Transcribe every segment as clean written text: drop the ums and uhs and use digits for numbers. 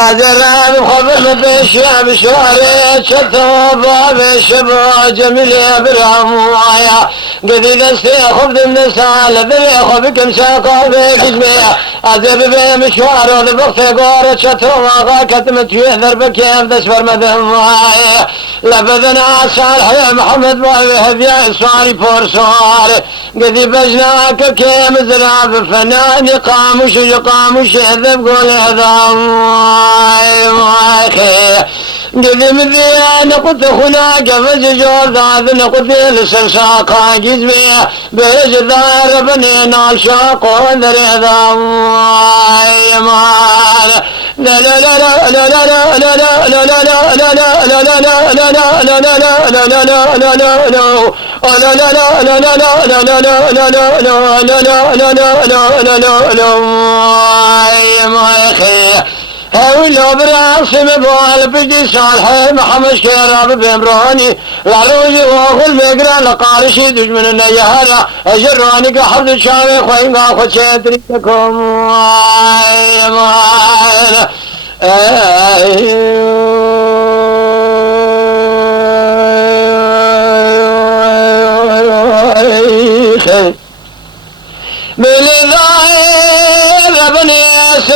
أجران خبر بالشام شواري شتوبا بالشبع جميل براموايا قديد استيخب النساء لبريخ بكم ساقا بكجميع أزر بمشوار لبغت قورة شتوبا كتمت يهذر بكيف دسفر مدموايا لبذنا صالح محمد باوي هذيا إسواري فورسواري قديد بجناك كيم زراب فنان قاموش هذب قول قدم الذيان قلت هناك فزجور ذات نقلت لسرساقا جزمي بيج الدار بنينا الشاق وذر لا لا لا لا لا لا لا لا لا لا لا لا لا هاولو براسم بوال بدي صالح محمد شيراب بمروني العروجي وغل مقران لقارشي دجمن النيهارة اجراني قحرد شاوي خوينغا خوشيتري لكم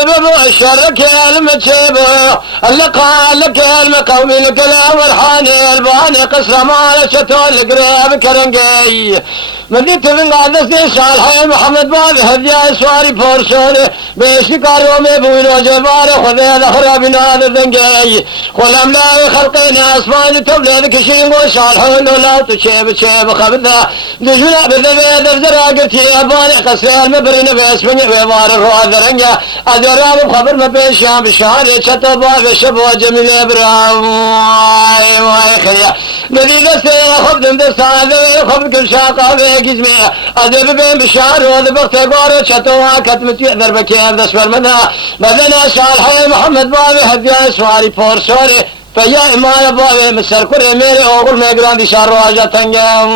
سبب الشر كلمة شبه اللقاء لكلمة قومي الكلام والحاني الباني قصة مالة شتول القريب كرنقي مديت من قادسي صالحي محمد بابي هديا سواري فورسوني بيشكار يومي بوينو جباري خذي الأخرى بناد الذنقي خلام لا خلقين أصفاني تبليد كشين وصالحون ولا تشيب خبثا دجونا بذبيد الزراقتي أباني قصي المبرين بيسمني بيبار الروادرنجا أجرام خبر ما بين شام بشهر شتبا بشبوة جميل إبراهيم واي خيا الذي قصي خبز دستان خبز كل شاقة بجسمي أذب بين بشهر وذبقت قارة شتوا كتمت يأذر بكيف دسبر منا بدنا صالحي محمد بابي هديا سواري فورسوري فيا إما بابي مسر كل ميري أقول ميقران دي شهر واجة تنجم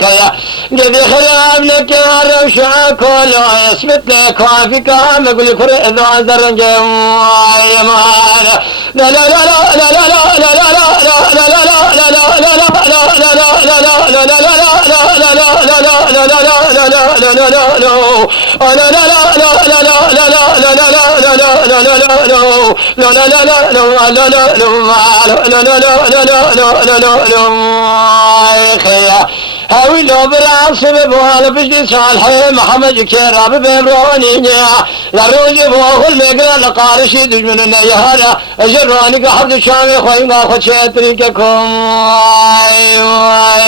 خيا جدي خيا ابنك يا روشا كله يسمت لك وافي كام يقول لك إذا عذر نجم لا لا لا لا لا لا لا هاولو براسم بوال بجدي صالحي محمد كيراب بمروني لروجي بوغل مقران لقارشي دجمن النيهارة اجراني قحرد شامي خوينغا خوشي تريككم